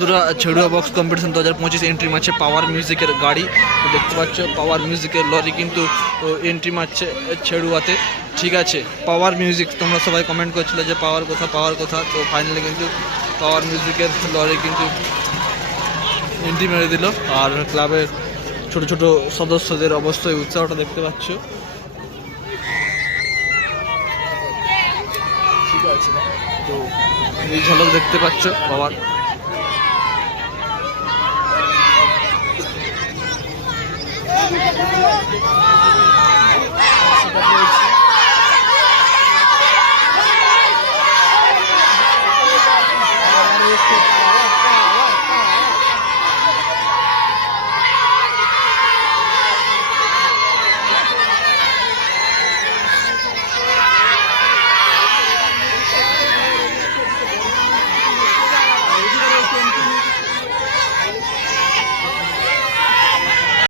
বন্ধুরা ছেড়ুয়া box competition 2025 entry মারছে পাওয়ার মিউজিকের গাড়ি। দেখতে পাচ্ছ পাওয়ার মিউজিকের লরি কিন্তু এন্ট্রি মারছে ছেড়ুয়াতে। ঠিক আছে, পাওয়ার মিউজিক তোমরা সবাই কমেন্ট করছিলে যে পাওয়ার কথা, তো ফাইনালি কিন্তু পাওয়ার মিউজিকের লরি কিন্তু এন্ট্রি মেরে দিল। আর ক্লাবের ছোট ছোট সদস্যদের অবশ্যই উৎসাহটা দেখতে পাচ্ছ। ঠিক আছে, তো এই ঝলক দেখতে পাচ্ছ পাওয়ার।